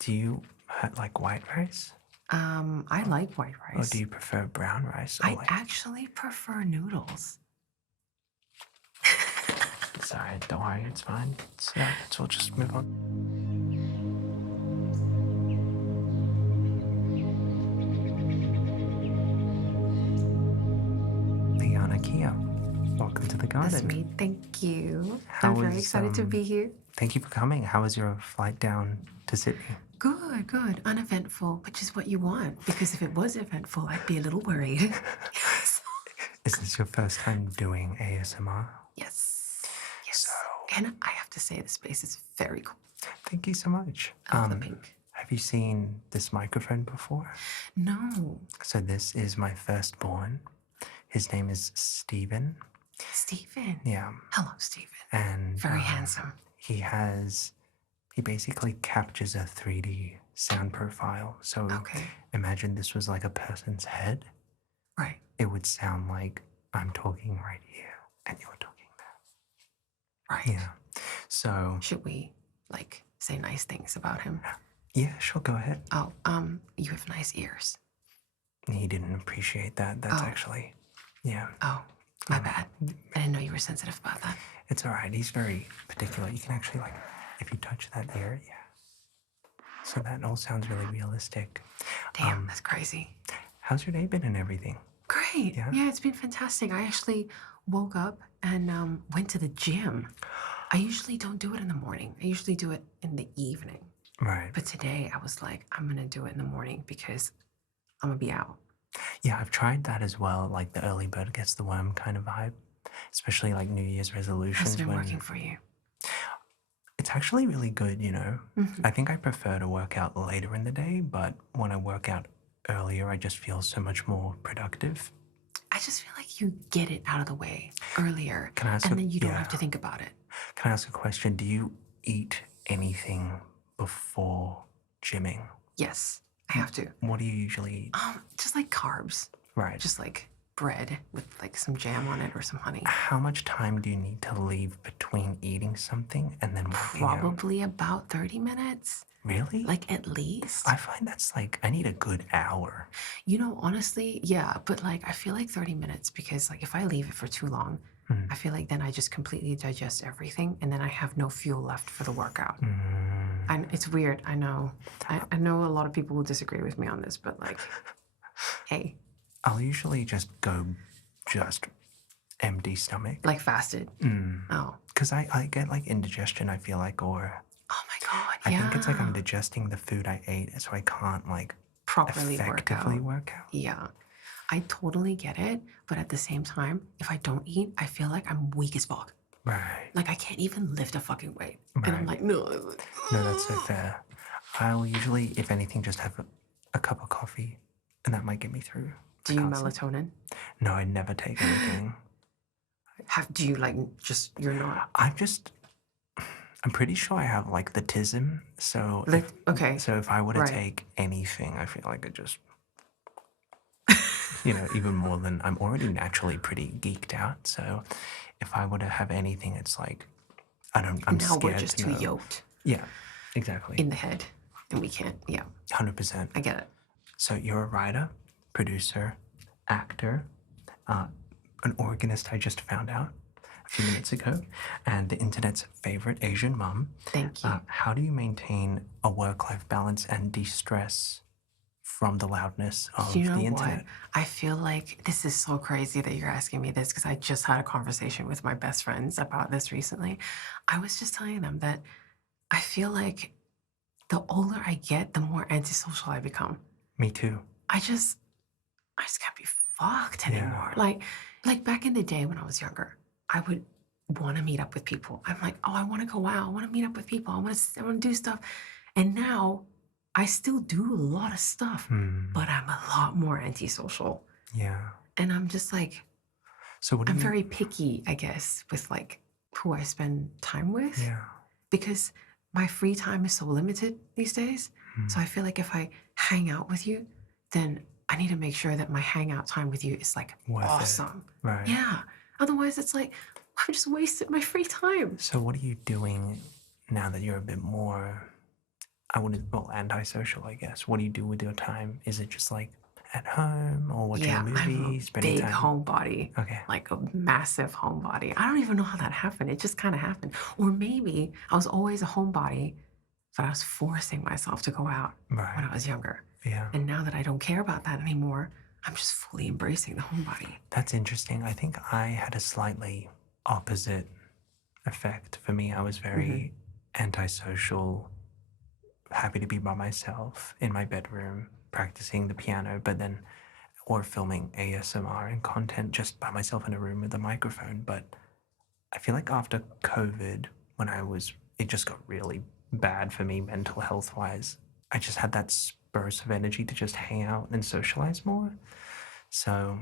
Do you like white rice? I like white Or rice. do you prefer brown rice? Or I like, actually prefer noodles. sorry, don't worry, it's fine. So we'll just move on. Lyanna Kea, welcome to the garden. That's me. Thank you. How I'm very was, excited to be here. Thank you for coming. How was your flight down to Sydney? Good, good. Uneventful, which is what you want. Because if it was eventful, I'd be a little worried. Is this your first time doing ASMR? Yes. Yes. So, and I have to say, the space is very cool. thank you so much. I love the pink. Have you seen this microphone before? No. So this is my firstborn. His name is Steven. Stephen. Yeah. Hello, Stephen. And Very handsome. He basically captures a 3D sound profile. So imagine this was like a person's head. Right. It would sound like I'm talking right here and you're talking there. Right. Yeah. So should we like say nice things about him? Yeah, sure, go ahead. Oh, you have nice ears. He didn't appreciate that. That's actually, yeah. Oh, my bad. I didn't know you were sensitive about that. It's all right. He's very particular. You can actually, like, if you touch that ear, yeah. So that all sounds really realistic. Damn, that's crazy. How's your day been and everything? Great. Yeah, it's been fantastic. I actually woke up and went to the gym. I usually don't do it in the morning. I usually do it in the evening. Right. But today I was like, I'm going to do it in the morning because I'm going to be out. Yeah, I've tried that as well, like the early bird gets the worm kind of vibe, especially like New Year's resolutions. How's it been working for you? It's actually really good, you know. I think I prefer to work out later in the day, but when I work out earlier, I just feel so much more productive. I just feel like you get it out of the way earlier, Can I ask and then you don't have to think about it. Can I ask a question? Do you eat anything before gymming? Yes, I have to. What do you usually eat? Just like carbs. Right. Just like bread with like some jam on it or some honey. How much time do you need to leave between eating something and then working out? Probably about 30 minutes. Really? Like at least. I find that's like, I need a good hour. You know, honestly, yeah, but like I feel like 30 minutes because like if I leave it for too long, I feel like then I just completely digest everything and then I have no fuel left for the workout. And it's weird, I know. I know a lot of people will disagree with me on this, but like, hey. I'll usually just go empty stomach. Like fasted? Oh. Because I get like indigestion, I feel like, or... Oh my God, I think it's like I'm digesting the food I ate, so I can't like properly effectively work out. Yeah. I totally get it, but at the same time, if I don't eat, I feel like I'm weak as fuck. Right. Like I can't even lift a fucking weight. Right. And I'm like, no. No, that's so fair. I'll usually, if anything, just have a cup of coffee, and that might get me through. Do you melatonin? No, I never take anything. Do you like just, you're not? I'm pretty sure I have like the tism, so so if I were to take anything, I feel like it just, you know, even more than, I'm already naturally pretty geeked out, so if I were to have anything, it's like, I'm now scared. We're just too yoked. Yeah, exactly. In the head, and we can't, 100%. I get it. So you're a writer, producer, actor, an organist I just found out a few minutes ago, and the internet's favorite Asian mom. Thank you. How do you maintain a work-life balance and de-stress from the loudness of the internet? I feel like this is so crazy that you're asking me this because I just had a conversation with my best friends about this recently. I was just telling them that I feel like the older I get, the more antisocial I become. Me too. I just can't be fucked anymore. Like back in the day when I was younger, I would want to meet up with people. I'm like, oh, I want to go out. I want to meet up with people. I want to do stuff. And now I still do a lot of stuff, but I'm a lot more antisocial. Yeah. And I'm just like, I'm very picky, I guess, with like who I spend time with. Yeah. Because my free time is so limited these days. So I feel like if I hang out with you, then I need to make sure that my hangout time with you is like awesome. Right. Yeah. Otherwise, it's like, I'm just wasting my free time. So what are you doing now that you're a bit more I wouldn't, well, antisocial, I guess. What do you do with your time? Is it just like at home or watching a Yeah, I'm a movie, spending big time? homebody, Okay. like a massive homebody. I don't even know how that happened. It just kind of happened. Or maybe I was always a homebody, but I was forcing myself to go out when Right. I was younger. Yeah. And now that I don't care about that anymore, I'm just fully embracing the homebody. That's interesting. I think I had a slightly opposite effect. For me, I was Hmm. very antisocial, happy to be by myself in my bedroom, practicing the piano, but then, or filming ASMR and content just by myself in a room with a microphone. But I feel like after COVID, when it just got really bad for me mental health wise. I just had that burst of energy to just hang out and socialize more. So,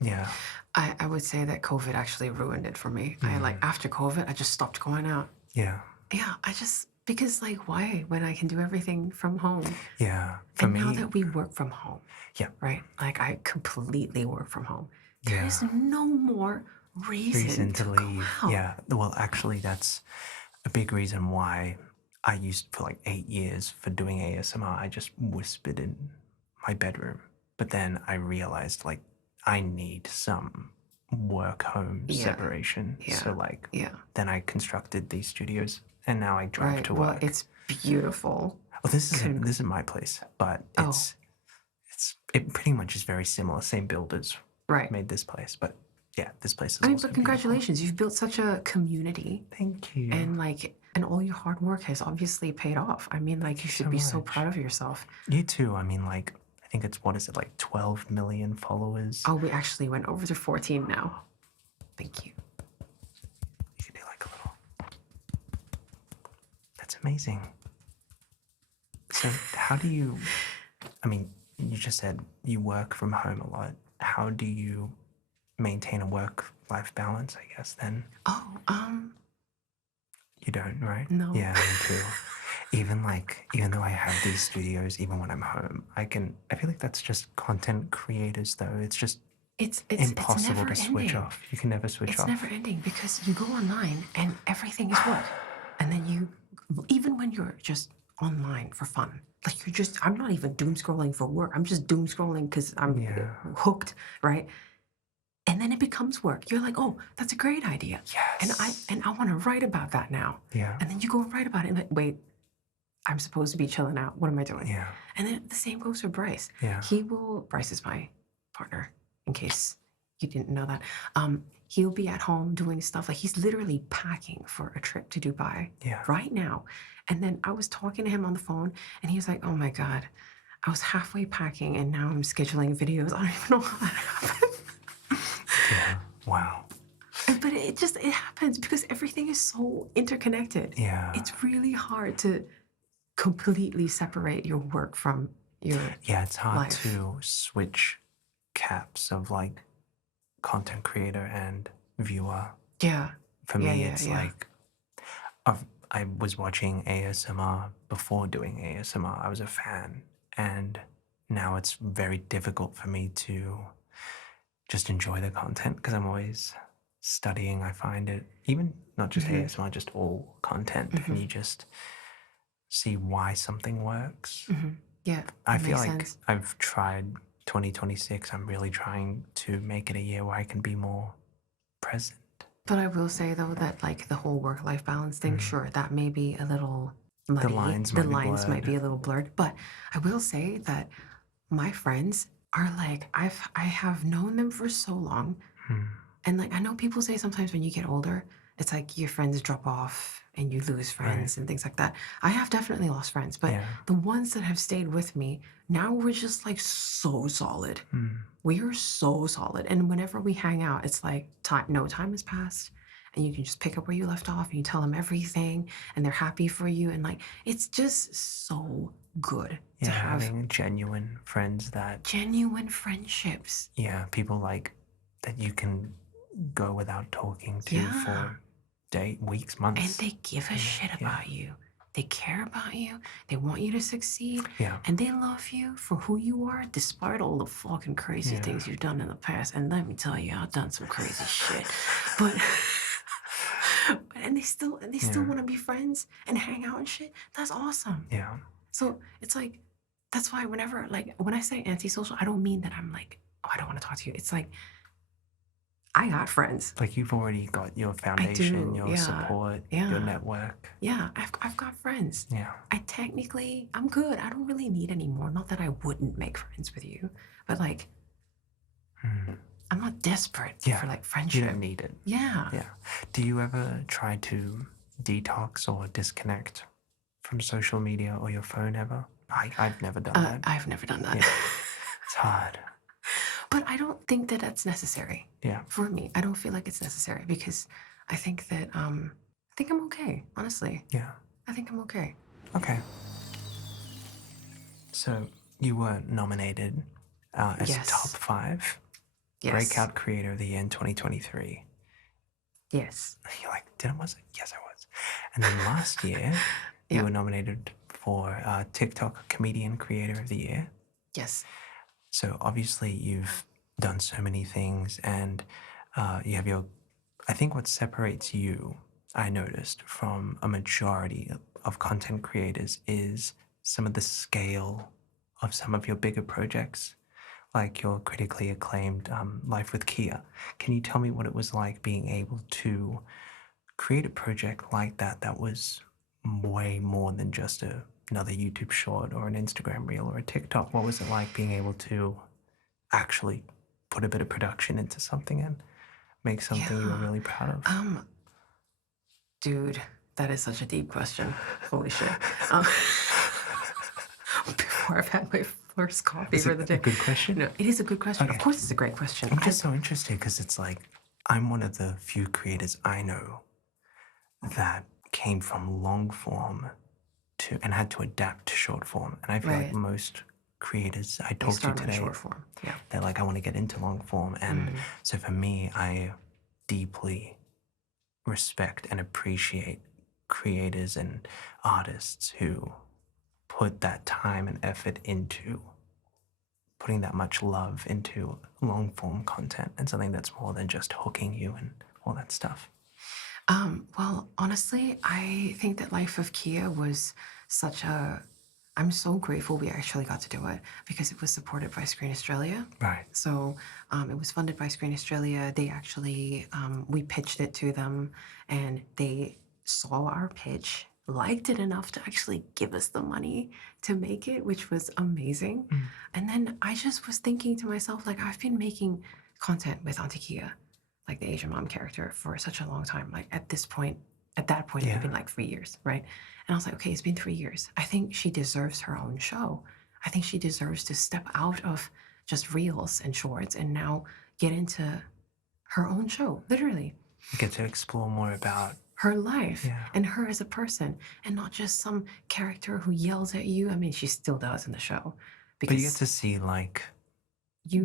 yeah. I would say that COVID actually ruined it for me. I like Mm, after COVID, I just stopped going out. yeah. Yeah, because like why when I can do everything from home? Yeah. For And now me, that we work from home, yeah. right? Like I completely work from home. There is Yeah. no more reason Reason to to go leave. out. Yeah. Well, actually, that's a big reason why I used for like 8 years for doing ASMR. I just whispered in my bedroom. But then I realized like I need some work home Yeah, separation. So yeah, like yeah. then I constructed these studios and now I drive Right. to Well, work. it's beautiful. Well, this is it. Con- This is my place, but oh, it pretty much is very similar. Same builders right. made this place, but yeah, this place I is mean, also but beautiful. congratulations. You've built such a community Thank you. and like and all your hard work has obviously paid off. I mean, like Thank you you so should be so much. proud of yourself. You too. I mean, like, I think it's what is it, like 12 million followers? Oh, we actually went over to 14 now. Thank you. You could do like a little. That's amazing. So, how do you, I mean, you just said you work from home a lot. How do you maintain a work-life balance, I guess, then? Oh, You don't, right? no. Yeah, me too. Even though I have these studios, even when I'm home, I feel like that's just content creators though. It's just It's impossible never to switch ending. off. You can never switch It's never off. ending because you go online and everything is work. And then even when you're just online for fun, like I'm not even doom scrolling for work. I'm just doom scrolling because I'm Yeah. hooked, right? And then it becomes work. You're like, oh, that's a great idea. Yes. And I want to write about that now. Yeah. And then you go and write about it and like, wait, I'm supposed to be chilling out. What am I doing? Yeah. And then the same goes for Bryce. Yeah. Bryce is my partner, in case you didn't know that. He'll be at home doing stuff like he's literally packing for a trip to Dubai Yeah. right now. And then I was talking to him on the phone and he was like, oh my God, I was halfway packing and now I'm scheduling videos. I don't even know how that happened. Yeah. Wow. But it happens because everything is so interconnected. Yeah. It's really hard to completely separate your work from your Yeah, it's hard life. to switch caps of like content creator and viewer. Yeah. For Yeah, me, yeah, it's yeah. like I was watching ASMR before doing ASMR. I was a fan, and now it's very difficult for me to just enjoy the content because I'm always studying. I find it even not just Mhm. ASMR, just all content, and Mhm. you just see why something works. Mhm. Yeah, I that feel makes like sense. I've tried 2026. I'm really trying to make it a year where I can be more present. But I will say though that like the whole work-life balance thing, sure, that may be a little The muddy. lines The might be lines might blurred. be a little blurred, but I will say that my friends are like I have known them for so long. Hmm. And like I know people say sometimes when you get older, it's like your friends drop off and you lose friends and things like that. I have definitely lost friends, but Yeah. the ones that have stayed with me, now we're just like so solid. We are so solid. And whenever we hang out, it's like no time has passed. And you can just pick up where you left off and you tell them everything and they're happy for you. And like it's just so good Yeah, to have having genuine friends that, genuine friendships. yeah, people like that you can go without talking to Yeah. for weeks, And months. they give a shit yeah. about you. They care about you. They want you to succeed. Yeah. And they love you for who you are, despite all the fucking crazy Yeah. things you've done in the past. And let me tell you, I've done some crazy shit. But and they still Yeah. want to be friends and hang out and shit. That's awesome. Yeah. So it's like that's why whenever like when I say antisocial, I don't mean that I'm like, oh, I don't want to talk to you. It's like I got friends. Like you've already got your I foundation, do. your Yeah. support, your Yeah. network. Yeah. I've got friends. Yeah. I'm good. I don't really need any more. Not that I wouldn't make friends with you, but like Mm. I'm not desperate Yeah. for like You friendship. don't need it. Yeah. Yeah. Do you ever try to detox or disconnect from social media or your phone ever? I've never done that. I've never done that. Yeah. It's hard. But I don't think that that's necessary. Yeah. For me, I don't feel like it's necessary because I think that I think I'm okay, honestly. Yeah. I think I'm okay. Okay. So you were nominated as top Yes. 5 Yes. Breakout Creator of the Year in 2023. Yes. You're like, was I? Yes, I was. And then last year, you were nominated for TikTok Comedian Creator of the Year. Yes. So obviously you've done so many things, and you have your. I think what separates you, I noticed, from a majority of content creators is some of the scale of some of your bigger projects, like your critically acclaimed Life with Kea. Can you tell me what it was like being able to create a project like that that was way more than just another YouTube short or an Instagram reel or a TikTok? What was it like being able to actually put a bit of production into something and make something you were really proud of? Dude, that is such a deep question. Holy shit. Before I've had my first coffee for the day. A good question? No, it is a good question. Okay. Of course, it's a great question. I'm just so interested because it's like I'm one of the few creators I know that came from long form to and had to adapt to short form. And I feel like Right. most creators I They talk to start in today, short form. Yeah. they're like, I want to get into long form. And so for me, I deeply respect and appreciate creators and artists who put that time and effort into putting that much love into long form content and something that's more than just hooking you and all that stuff. Well, honestly, I think that Life of Kia was such a. I'm so grateful we actually got to do it because it was supported by Screen Australia. Right. So it was funded by Screen Australia. They actually, we pitched it to them and they saw our pitch, liked it enough to actually give us the money to make it, which was amazing. And then I just was thinking to myself, like, I've been making content with Auntie Kea, like the Asian mom character, for such a long time. Like at that point, it had been like 3 years, right? And I was like, okay, it's been 3 years. I think she deserves her own show. I think she deserves to step out of just reels and shorts and now get into her own show, literally. You get to explore more about her life and her as a person and not just some character who yells at you. I mean, she still does in the show. Because but you get to see like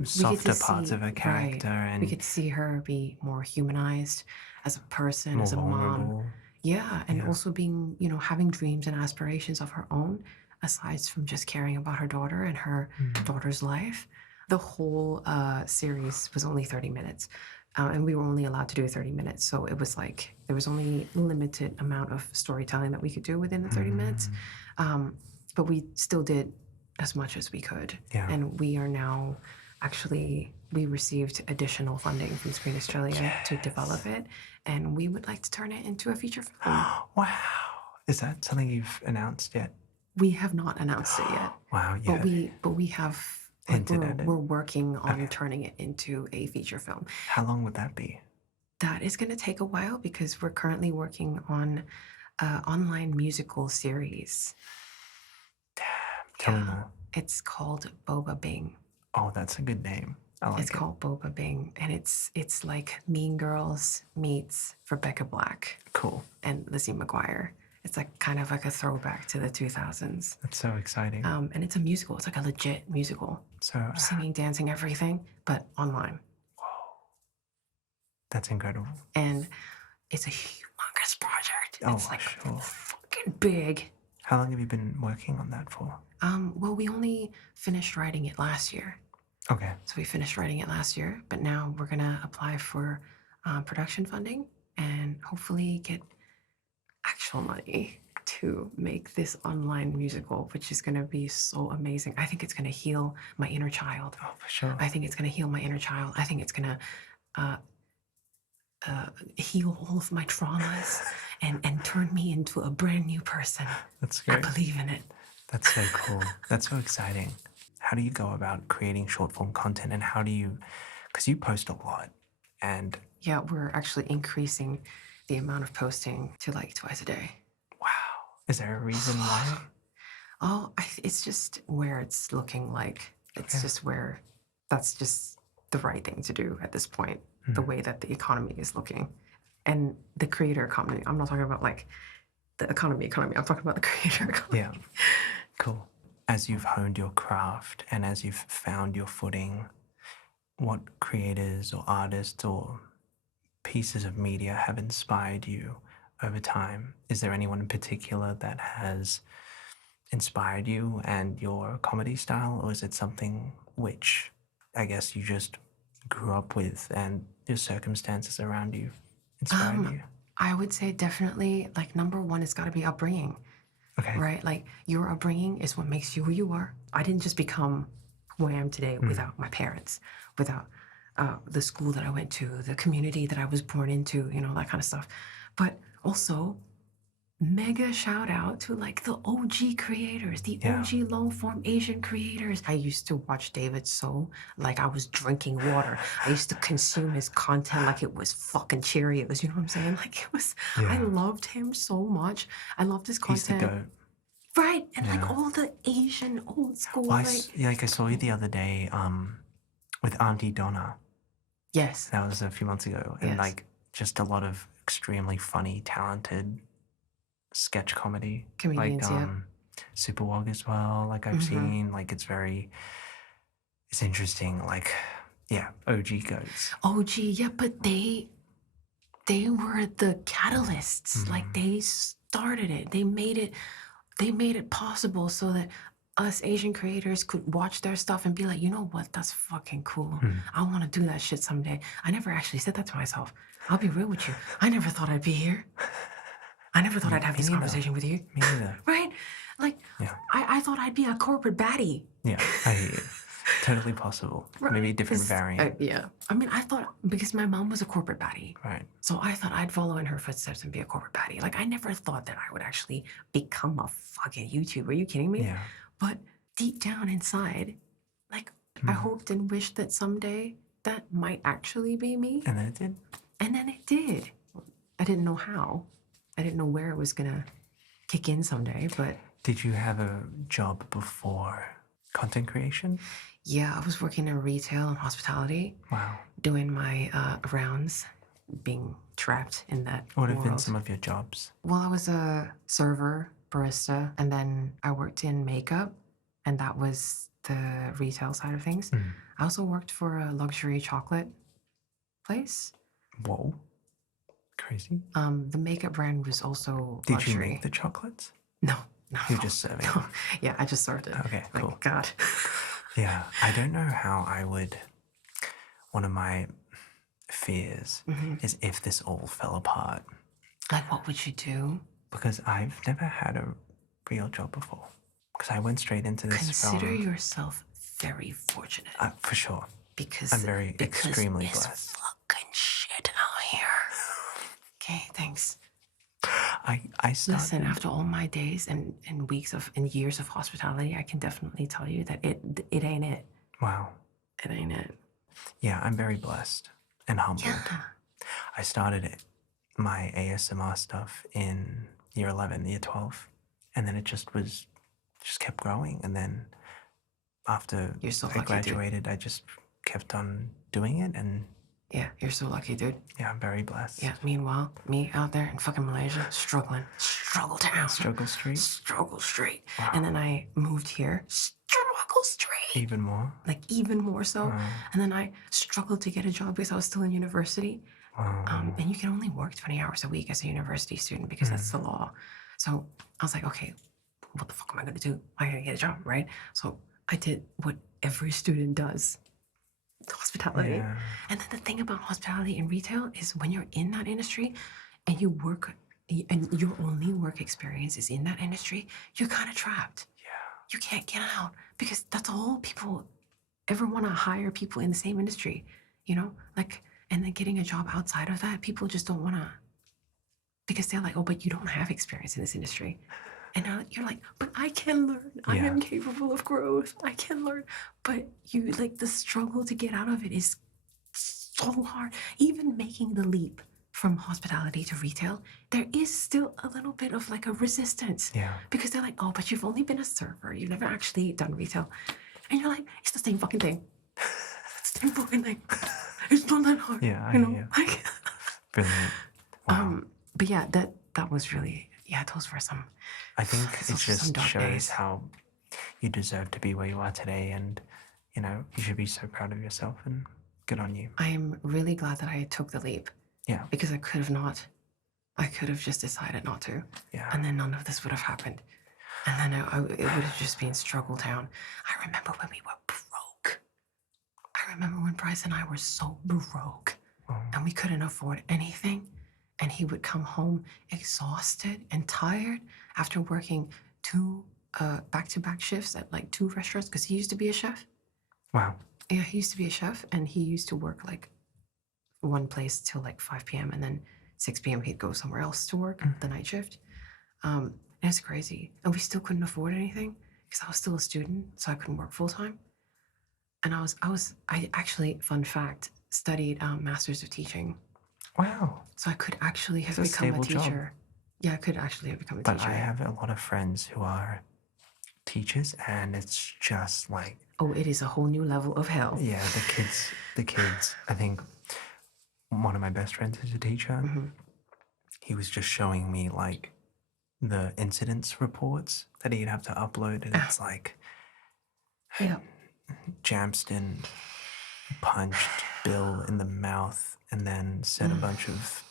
softer parts of her character, and we get to see her be more humanized as a person, more as a vulnerable. Mom. Yeah, and also being, having dreams and aspirations of her own, aside from just caring about her daughter and her daughter's life. The whole series was only 30 minutes, and we were only allowed to do 30 minutes. So it was like there was only a limited amount of storytelling that we could do within the 30 minutes, but we still did as much as we could. And we are now actually, we received additional funding from Screen Australia to develop it, and we would like to turn it into a feature film. Wow. Is that something you've announced yet? We have not announced it yet. Wow, but we have hinted at it. We're working on turning it into a feature film. How long would that be? That is going to take a while because we're currently working on an online musical series. Damn. Tell me more. It's called Boba Bing. Oh, that's a good name. I like it's called Boba Bing, and it's like Mean Girls meets Rebecca Black. Cool. And Lizzie McGuire. It's like kind of like a throwback to the 2000s. That's so exciting. And it's a musical. It's like a legit musical. So singing, dancing, everything, but online. Whoa. That's incredible. And it's a humongous project. Oh, it's like sure. fucking big. How long have you been working on that for? Well, we only finished writing it last year. Okay. So we finished writing it last year, but now we're gonna apply for production funding, and hopefully get actual money to make this online musical, which is going to be so amazing. I think it's going to heal my inner child. Oh, for sure. I think it's going to heal my inner child. I think it's going to heal all of my traumas and turn me into a brand new person. That's I great. believe in it. That's so cool. That's so exciting. How do you go about creating short form content, and how do you, because you post a lot, and Yeah, we're actually increasing the amount of posting to like twice a day. wow, is there a reason why? Oh, it's just where it's looking like. It's Okay. just where that's just the right thing to do at this point, the way that the economy is looking. And the creator economy, I'm not talking about like the economy, I'm talking about the creator economy. Yeah, cool. As you've honed your craft and as you've found your footing, what creators or artists or pieces of media have inspired you over time? Is there anyone in particular that has inspired you and your comedy style, or is it something which I guess you just grew up with and your circumstances around you inspired you? I would say definitely like number one, it's got to be upbringing. Okay. Right? Like your upbringing is what makes you who you are. I didn't just become who I am today without my parents, without the school that I went to, the community that I was born into, you know, that kind of stuff. But also, mega shout out to like the OG creators, the OG long form Asian creators. I used to watch David So like I was drinking water. I used to consume his content like it was fucking Cheerios. You know what I'm saying? Like it was, I loved him so much. I loved his He's the content. goat. Right, and like all the Asian old school, Well, like I saw you the other day with Auntie Donna. yes, That was a few months ago, and Yes. like just a lot of extremely funny, talented sketch comedy, Comedians, like yeah. Superwog as well. Like I've seen, like it's interesting. Like yeah, OG goats. OG, yeah, but they were the catalysts. Like they started it. They made it possible so that us Asian creators could watch their stuff and be like, you know what, that's fucking cool. I want to do that shit someday. I never actually said that to myself. I'll be real with you. I never thought I'd be here. I never thought I'd have this neither. conversation with you. Me neither. Right? Like, Yeah. I thought I'd be a corporate baddie. Yeah, I hear you. Totally possible. Maybe a different variant. Yeah. I mean, I thought, because my mom was a corporate baddie. Right. So I thought I'd follow in her footsteps and be a corporate baddie. Like, I never thought that I would actually become a fucking YouTuber. Are you kidding me? Yeah. But deep down inside, like, I hoped and wished that someday that might actually be me. And then it did. And then it did. I didn't know how. I didn't know where it was going to kick in someday, but... Did you have a job before content creation? Yeah, I was working in retail and hospitality. Wow. Doing my rounds, being trapped in that What have world. been some of your jobs? Well, I was a server, barista, and then I worked in makeup, and that was the retail side of things. I also worked for a luxury chocolate place. Whoa. Crazy. The makeup brand was also Did luxury. you make the chocolates? No. You're just serving. No. Yeah, I just served it. Okay, Like, cool. God. Yeah, I don't know how I would. One of my fears is if this all fell apart. Like, what would you do? Because I've never had a real job before. Because I went straight into this Consider yourself very fortunate. For sure. Because I'm very extremely it's blessed. fucking shit out here. Okay, thanks. I started. Listen, after all my days and weeks of and years of hospitality, I can definitely tell you that it ain't it. Wow. It ain't it. Yeah, I'm very blessed and humbled. Yeah. I started my ASMR stuff in year 11, year 12, and then it just kept growing. And then after You're so I lucky, graduated, I just kept on doing it, and Yeah, you're so lucky, dude. yeah, I'm very blessed. Yeah, meanwhile, me out there in fucking Malaysia, struggling. Struggle town. Struggle Street. Struggle straight. Wow. And then I moved here. Struggle straight. Even more. Like, even more so. Wow. And then I struggled to get a job because I was still in university. Wow. And you can only work 20 hours a week as a university student because that's the law. So I was like, okay, what the fuck am I going to do? I got to get a job, right? So I did what every student does. hospitality. Yeah. And then the thing about hospitality and retail is when you're in that industry and you work and your only work experience is in that industry, you're kind of trapped. Yeah. You can't get out because that's all people ever want to hire people in the same industry, you know? Like, and then getting a job outside of that, people just don't want to because they're like, oh, but you don't have experience in this industry. And you're like, but I can learn. I Yeah. am capable of growth. I can learn. But you like the struggle to get out of it is so hard. Even making the leap from hospitality to retail, there is still a little bit of like a resistance. Yeah. Because they're like, oh, but you've only been a server. You've never actually done retail. And you're like, it's the same fucking thing. It's the same fucking thing. It's not that hard. Yeah, I you know? hear. Like, Brilliant. Wow. but yeah, that was really, yeah, those were some. I think it those were some just dark shows days. how you deserve to be where you are today, and you know, you should be so proud of yourself, and good on you. I am really glad that I took the leap Yeah. because I could have not. I could have just decided not to. Yeah. And then none of this would have happened. And then it would have just been struggle town. I remember when we were broke. I remember when Bryce and I were so broke and we couldn't afford anything. And he would come home exhausted and tired after working 2 back-to-back shifts at like 2 restaurants because he used to be a chef. Wow. Yeah, he used to be a chef and he used to work like one place till like 5 p.m. and then 6 p.m. he'd go somewhere else to work the night shift. And it's crazy. And we still couldn't afford anything because I was still a student, so I couldn't work full time. And I actually, fun fact, studied Masters of Teaching. Wow. So I could actually have It's a become a stable job. teacher. Yeah, I could actually have become a But teacher. I have a lot of friends who are teachers, and it's just like, oh, it is a whole new level of hell. yeah, the kids. I think one of my best friends is a teacher. He was just showing me like the incidents reports that he'd have to upload, and it's like, Yeah. Jamston punched Bill in the mouth and then said a bunch of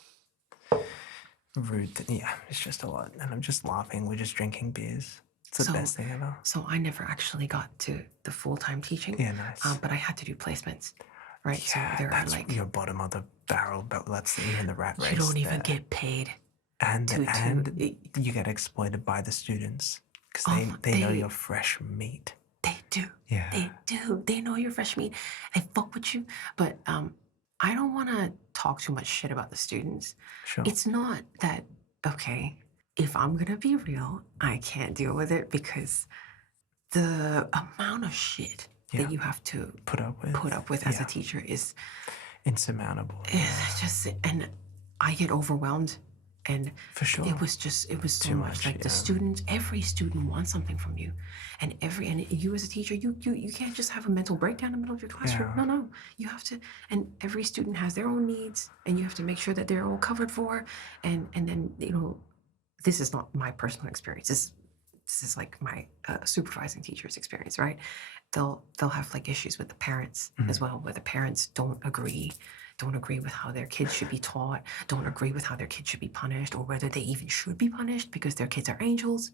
rude yeah, it's just a lot. And I'm just laughing. We're just drinking beers. It's the best thing ever. So I never actually got to the full-time teaching. Yeah, nice. But I had to do placements, right? Yeah, so there that's are like your bottom of the barrel, but that's even the rat race. you don't even get paid. And you get exploited by the students because they know you're fresh meat. They do. Yeah. They do. They know you're fresh meat. They fuck with you. But I don't want to talk too much shit about the students. Sure. It's not that, okay, if I'm going to be real, I can't deal with it because the amount of shit that you have to put up with as a teacher is insurmountable. It's just, and I get overwhelmed. And for sure, it was so too much. Like the students, every student wants something from you, and you as a teacher, you can't just have a mental breakdown in the middle of your classroom. Yeah. No, you have to. And every student has their own needs, and you have to make sure that they're all covered for. And then this is not my personal experience. This is like my supervising teacher's experience, right? They'll have like issues with the parents as well, where the parents don't agree with how their kids should be taught, don't agree with how their kids should be punished, or whether they even should be punished because their kids are angels.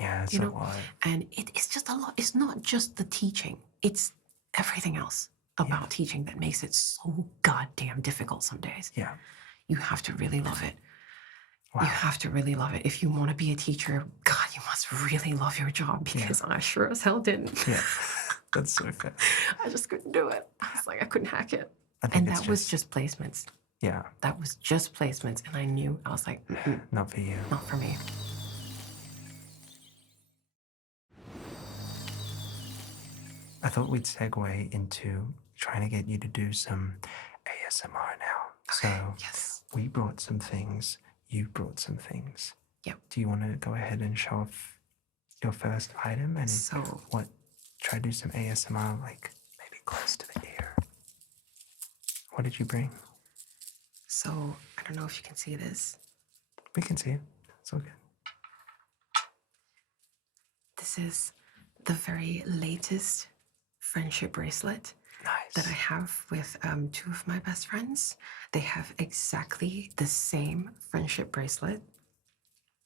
Yeah, it's a lot. And it's just a lot. It's not just the teaching, it's everything else about teaching that makes it so goddamn difficult some days. Yeah. You have to really love it. Wow. You have to really love it. If you want to be a teacher, God, you must really love your job because I sure as hell didn't. Yeah, that's so fair. I just couldn't do it. I was like, I couldn't hack it. And that was just placements. Yeah. That was just placements. And I knew, I was like, not for you. Not for me. I thought we'd segue into trying to get you to do some ASMR now. Okay, So yes. we brought some things. You brought some things. Yep. Do you want to go ahead and show off your first item and try to do some ASMR, like maybe close to the ear? What did you bring? So I don't know if you can see this. We can see it. It's all good. This is the very latest friendship bracelet that I have with 2 of my best friends. They have exactly the same friendship bracelet,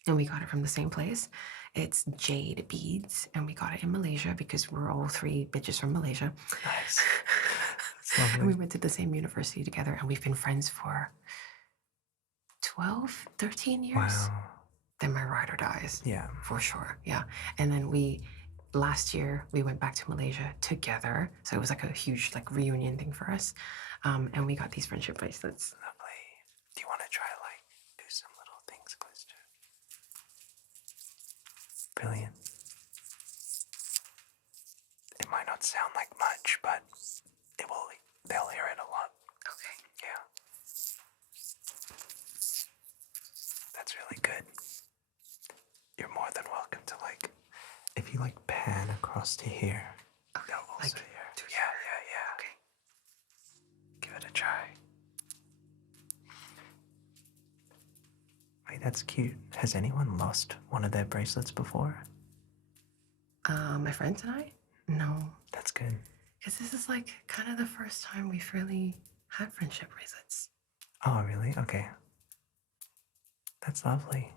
and we got it from the same place. It's jade beads, and we got it in Malaysia because we're all 3 bitches from Malaysia. Nice. And we Lovely. went to the same university together, and we've been friends for 12, 13 years. Wow. Then my rider dies. Yeah. For sure. Yeah. And then last year, we went back to Malaysia together. So it was like a huge like reunion thing for us. And we got these friendship bracelets. Lovely. Do you want to try like do some little things close to? Brilliant. It might not sound like much, but it will. They'll hear it a lot. Okay. Yeah. That's really good. You're more than welcome to like, if you like pan across to here, they'll also like, hear. Yeah. Okay. Give it a try. Wait, that's cute. Has anyone lost one of their bracelets before? My friends and I? No. That's good. Because this is like kind of the first time we've really had friendship bracelets. Oh, really? Okay. That's lovely.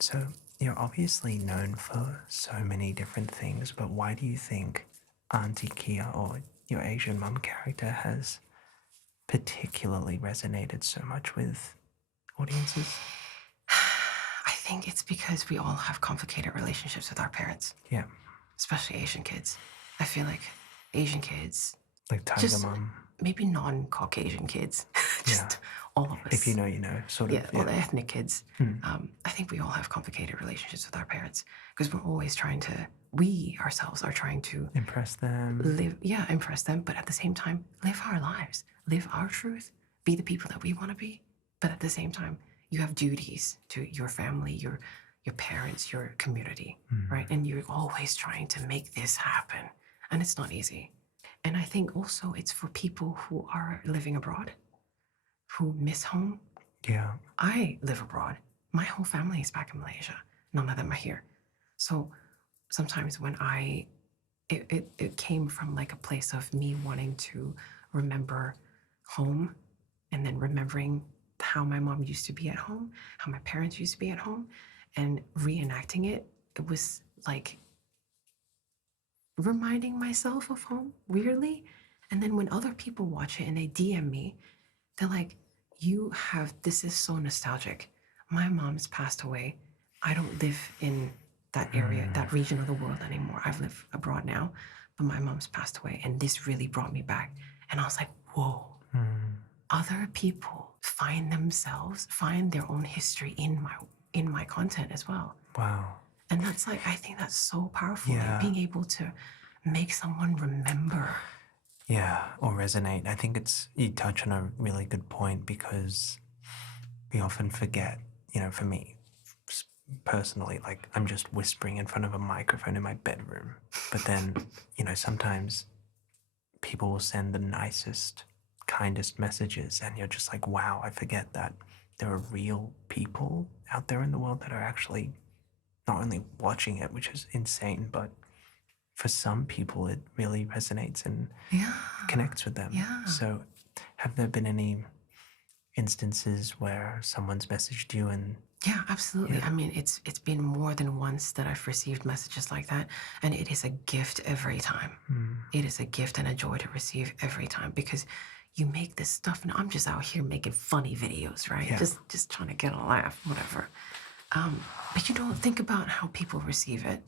So, you're obviously known for so many different things, but why do you think Auntie Kea, or your Asian mum character, has particularly resonated so much with audiences? I think it's because we all have complicated relationships with our parents. Yeah. Especially Asian kids. I feel like Asian kids, Like Tiger just Mum. maybe non-Caucasian kids, just all of us. If you know, you know, sort of. Yeah, all the ethnic kids. Hmm. I think we all have complicated relationships with our parents because we're always trying to, we ourselves are trying to Impress them. impress them, but at the same time, live our lives, live our truth, be the people that we want to be. But at the same time, you have duties to your family, your parents, your community, right? And you're always trying to make this happen. And it's not easy. And I think also it's for people who are living abroad, who miss home. Yeah. I live abroad. My whole family is back in Malaysia. None of them are here. So sometimes when it came from like a place of me wanting to remember home and then remembering how my mom used to be at home, how my parents used to be at home, and reenacting it, it was like reminding myself of home weirdly. And then when other people watch it and they DM me, they're like, this is so nostalgic. My mom's passed away. I don't live in that area, that region of the world anymore. I've lived abroad now, but my mom's passed away. And this really brought me back. And I was like, whoa. Other people find their own history in my content as well. Wow. And that's like, I think that's so powerful. Yeah. Like being able to make someone remember. Yeah, or resonate. I think you touch on a really good point because we often forget, you know, for me personally, like I'm just whispering in front of a microphone in my bedroom. But then, you know, sometimes people will send the nicest, kindest messages and you're just like, wow, I forget that there are real people out there in the world that are actually not only watching it, which is insane, but for some people it really resonates and connects with them. Yeah. So have there been any instances where someone's messaged you and Yeah, absolutely. I mean, it's been more than once that I've received messages like that, and it is a gift every time. It is a gift and a joy to receive every time because you make this stuff, and I'm just out here making funny videos, right? Yeah. Just trying to get a laugh, whatever. But you don't think about how people receive it.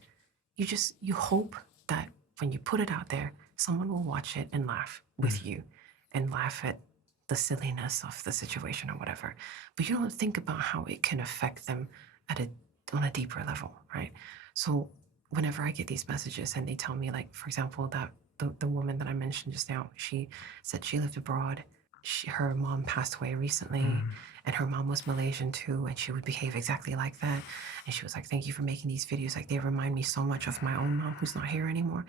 You hope that when you put it out there, someone will watch it and laugh with you and laugh at the silliness of the situation or whatever. But you don't think about how it can affect them on a deeper level, right? So whenever I get these messages and they tell me, like, for example, that the woman that I mentioned just now, she said she lived abroad. Her mom passed away recently, and her mom was Malaysian too, and she would behave exactly like that. And she was like, thank you for making these videos. Like, they remind me so much of my own mom who's not here anymore.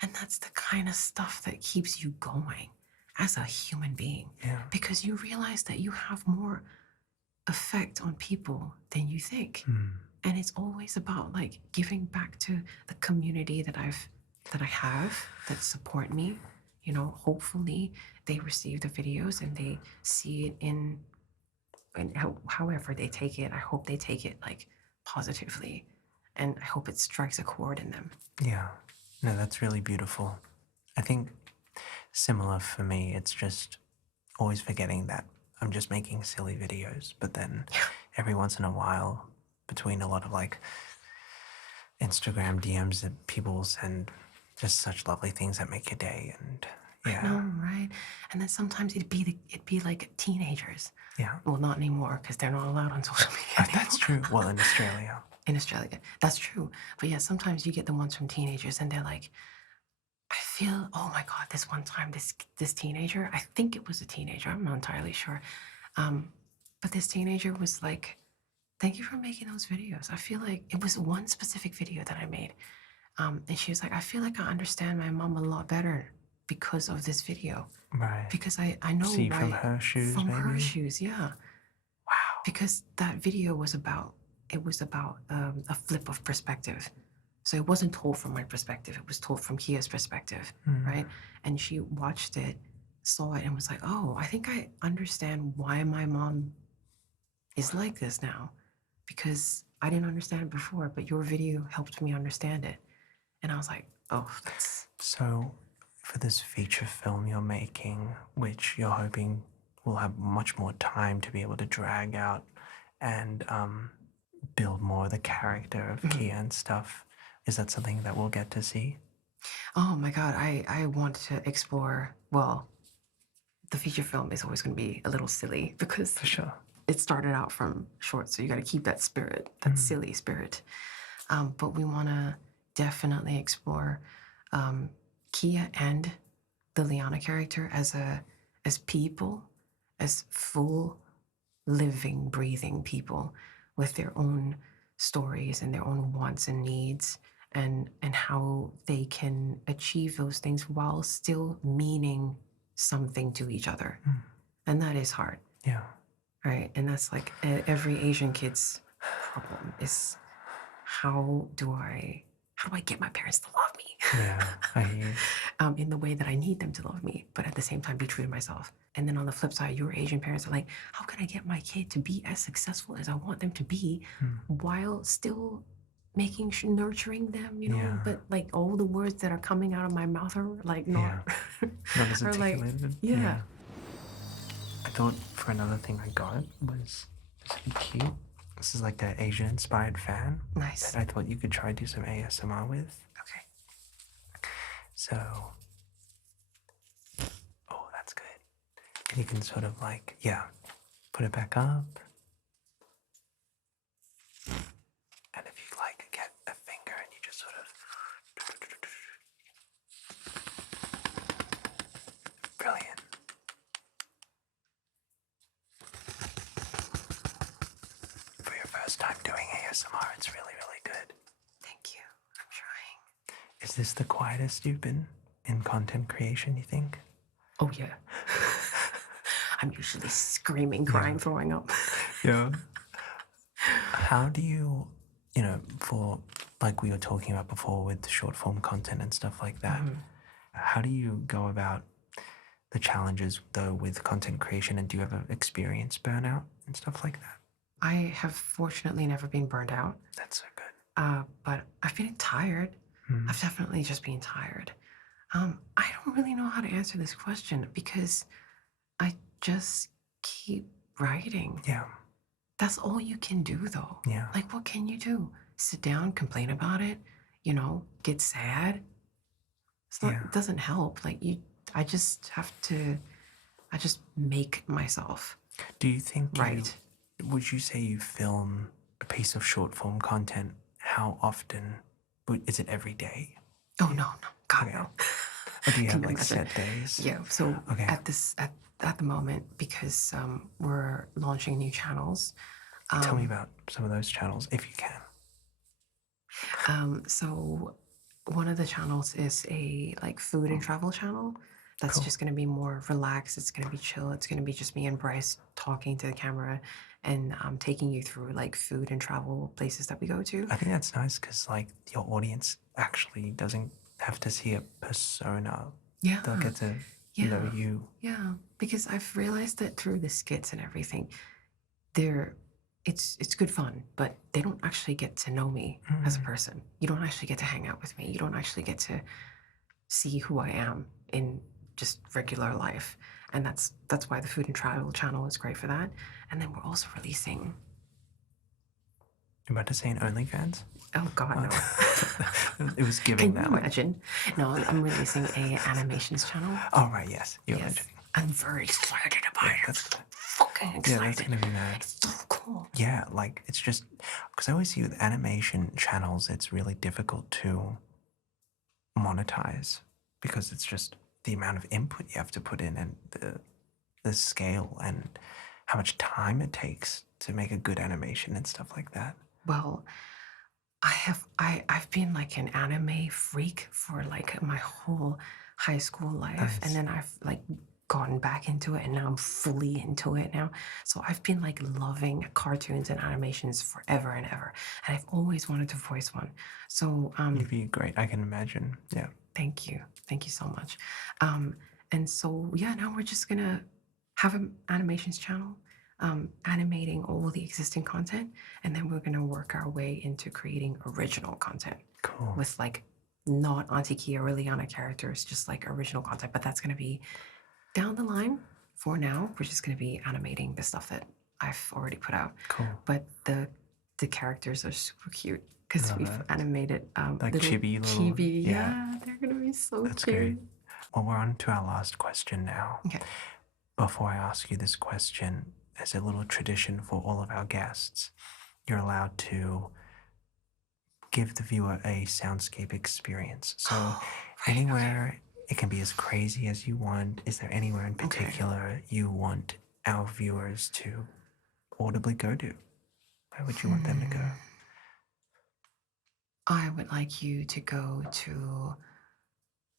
And that's the kind of stuff that keeps you going as a human being. Yeah. Because you realize that you have more effect on people than you think. And it's always about like giving back to the community that I have that support me. You know, hopefully they receive the videos and they see it in however they take it. I hope they take it like positively, and I hope it strikes a chord in them. Yeah. No, that's really beautiful. I think similar for me, it's just always forgetting that I'm just making silly videos, but then every once in a while, between a lot of like Instagram DMs that people send, just such lovely things that make your day, and I know, right? And then sometimes it'd be like teenagers. yeah. Well, not anymore because they're not allowed on social media Oh, anymore. that's true. Well, in Australia. In Australia, that's true. But yeah, sometimes you get the ones from teenagers, and they're like, I feel, oh my God, this one time, this teenager, I think it was a teenager, I'm not entirely sure. But this teenager was like, thank you for making those videos. I feel like it was one specific video that I made. And she was like, I feel like I understand my mom a lot better because of this video. Right. Because I know, See, right? from her shoes, From her maybe? shoes, yeah. Wow. Because that video was about, a flip of perspective. So it wasn't told from my perspective, it was told from Kea's perspective, right? And she watched it, saw it, and was like, oh, I think I understand why my mom is like this now. Because I didn't understand it before, but your video helped me understand it. And I was like, oh, that's... So, for this feature film you're making, which you're hoping will have much more time to be able to drag out and build more of the character of Kea and stuff, is that something that we'll get to see? Oh my God, I want to explore, well, the feature film is always going to be a little silly because For sure. it started out from short, so you got to keep that spirit, that silly spirit. But we want to definitely explore Kea and the Lyanna character as people, as full, living, breathing people with their own stories and their own wants and needs, and how they can achieve those things while still meaning something to each other. And that is hard. Yeah. Right. And that's like every Asian kid's problem is how do I get my parents to love me? Yeah, I hear you. In the way that I need them to love me, but at the same time be true to myself. And then on the flip side, your Asian parents are like, how can I get my kid to be as successful as I want them to be while still nurturing them, you know? Yeah. But like all the words that are coming out of my mouth are like not, Not as are like, articulated. yeah. I thought for another thing I got was this cute. This is like the Asian inspired fan. Nice. That I thought you could try do some ASMR with. Okay. So, oh, that's good. And you can sort of like, yeah, put it back up. And if you like, get a finger and you just sort of. Brilliant. For your first time doing ASMR, it's really, really good. Thank you. I'm trying. Is this the quietest you've been in content creation, you think? Oh, yeah. I'm usually screaming, crying, throwing up. Yeah. How do you, for like we were talking about before with short form content and stuff like that, how do you go about the challenges though with content creation, and do you ever experience burnout and stuff like that? I have fortunately never been burned out. That's so good. But I've been tired. I've definitely just been tired. I don't really know how to answer this question because I just keep writing. Yeah. That's all you can do though. Yeah. Like, what can you do? Sit down, complain about it, get sad. It's not, It doesn't help. Like, I just make myself. Do you think right? Would you say you film a piece of short form content? How often? Is it every day? Oh no, God no. Or do you have like set days? Yeah. So at the moment, because we're launching new channels. Tell me about some of those channels if you can. So one of the channels is a food and travel channel. That's just going to be more relaxed. It's going to be chill. It's going to be just me and Bryce talking to the camera and taking you through food and travel places that we go to. I think that's nice because your audience actually doesn't have to see a persona. Yeah. They'll get to know you. Yeah, because I've realized that through the skits and everything, it's good fun, but they don't actually get to know me as a person. You don't actually get to hang out with me. You don't actually get to see who I am in just regular life. And that's why the food and travel channel is great for that. And then we're also releasing. You're about to say an OnlyFans? Oh God, no! It was giving Can that. you imagine? No, I'm releasing a animations channel. Oh right, yes, you're Yes. mentioning. I'm very excited about it. That's Fucking excited. yeah, that's gonna be mad. It's so cool. Yeah, like it's just because I always see with animation channels, it's really difficult to monetize because it's just the amount of input you have to put in and the scale and how much time it takes to make a good animation and stuff like that. Well, I've been like an anime freak for like my whole high school life, Nice. and then I've like gotten back into it, and now I'm fully into it now. So I've been like loving cartoons and animations forever and ever, and I've always wanted to voice one. So You'd be great, I can imagine. Yeah. thank you so much. And so yeah, now we're just gonna have an animations channel. Animating all the existing content, and then we're gonna work our way into creating original content. Cool. With like not Auntie Kea or Lyanna characters, just like original content. But that's gonna be down the line. For now, we're just gonna be animating the stuff that I've already put out. Cool. But the characters are super cute because we've animated like little chibi. Yeah, they're gonna be so That's cute. great. Well, we're on to our last question now. Okay. Before I ask you this question, as a little tradition for all of our guests, you're allowed to give the viewer a soundscape experience. So anywhere, it can be as crazy as you want. Is there anywhere in particular you want our viewers to audibly go to? Where would you want them to go? I would like you to go to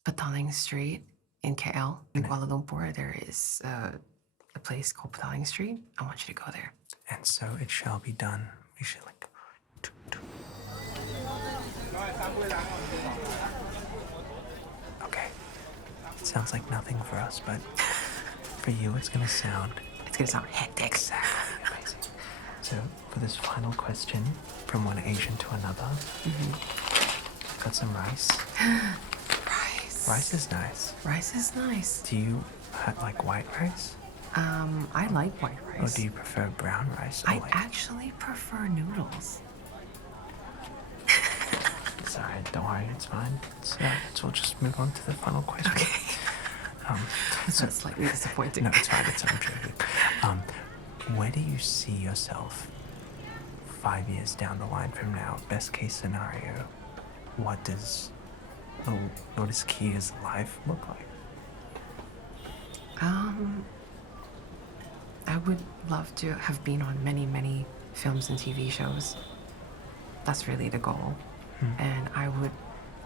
Petaling Street in KL, in Kuala Lumpur. There is a place called Petaling Street. I want you to go there. And so it shall be done. We should like. Okay. It sounds like nothing for us, but for you, it's gonna sound. It's gonna sound hectic. Exactly. Amazing. So for this final question, from one Asian to another, I've got some rice. Rice. Rice is nice. Rice is nice. Do you like white rice? I like white rice. Or do you prefer brown rice? I actually prefer noodles. Sorry, don't worry, it's fine. So we'll just move on to the final question. Okay. That's slightly disappointing. No, it's fine. I'm joking. Where do you see yourself 5 years down the line from now? Best case scenario. What does Kea's life look like? I would love to have been on many, many films and TV shows. That's really the goal. And I would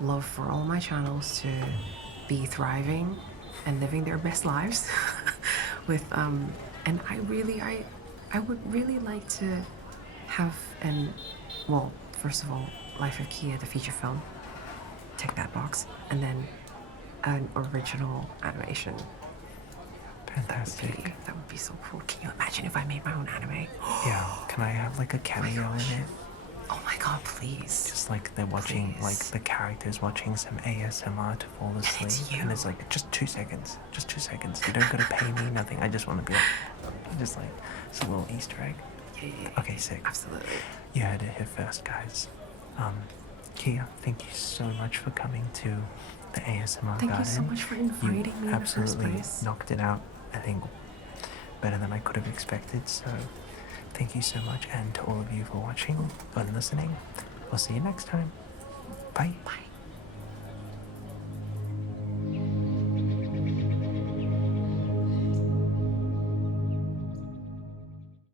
love for all my channels to be thriving and living their best lives with and I would really like to have first of all, Life of Kea, the feature film. Tick that box. And then an original animation. Fantastic. That would be so cool. Can you imagine if I made my own anime? Yeah. Can I have like a cameo in it? Oh my god, please. Just like they're watching, like the characters watching some ASMR to fall asleep. it's you. And it's like, just 2 seconds. Just 2 seconds. You don't gotta pay me, nothing. I just want to be like, just like, it's a little Easter egg. Yeah. Okay, sick. Absolutely. You heard it here first, guys. Kea, thank you so much for coming to the ASMR Garden. Thank you so much for inviting me in the first absolutely place. knocked it out, I think, better than I could have expected. So thank you so much, and to all of you for watching and listening. We'll see you next time. Bye. Bye.